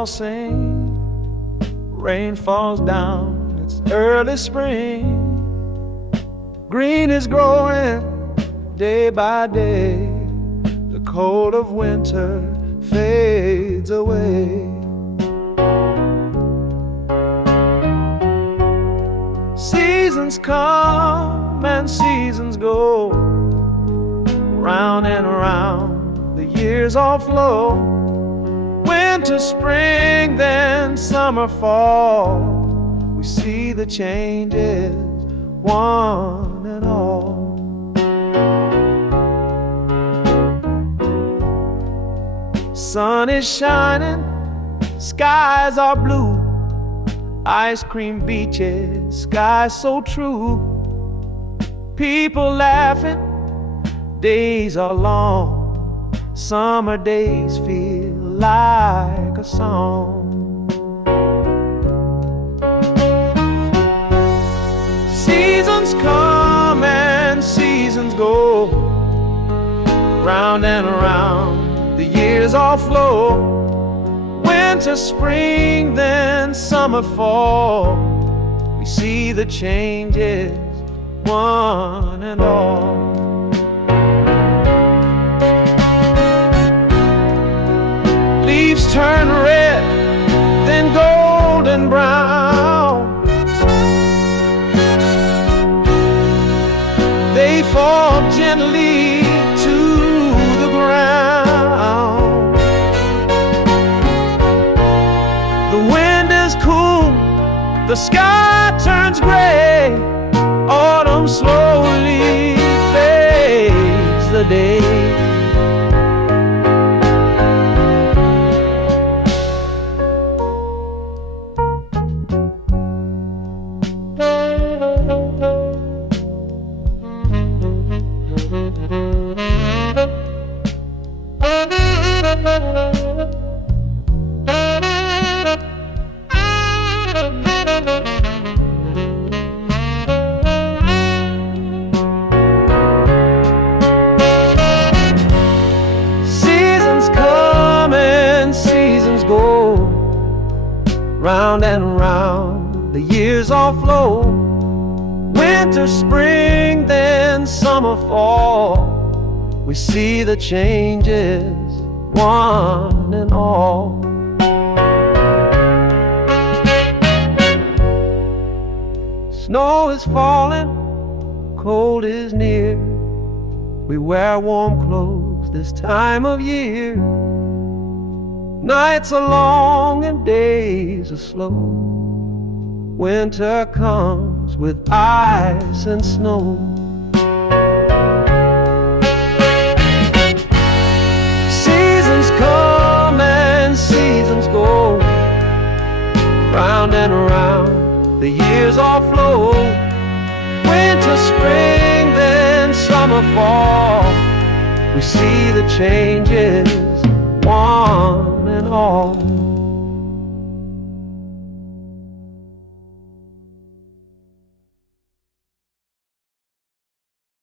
all sing. Rain falls down, it's early spring. Green is growing day by day. The cold of winter fades away. Seasons come and seasons go, round and round the years all flow. Winter, spring, then summer, fall. We see the changes, one and all. Sun is shining, skies are blue. Ice cream beaches, skies so true. People laughing, days are long. Summer days feel like a song. Seasons come and seasons go, round and around the years all flow. Winter, spring, then summer, fall. We see the changes, one and all. Leaves turn red, then golden brown. They fall gently to the ground. The wind is cool, the sky turns gray. Autumn slowly fades the day. Seasons come and seasons go, round and round the years all flow. Winter, spring, then summer, fall. We see the changes, one and all. Snow is falling, cold is near. We wear warm clothes this time of year. Nights are long and days are slow. Winter comes with ice and snow. Seasons come and seasons go, round and around the years all flow. Winter, spring, then summer, fall. We see the changes, one and all.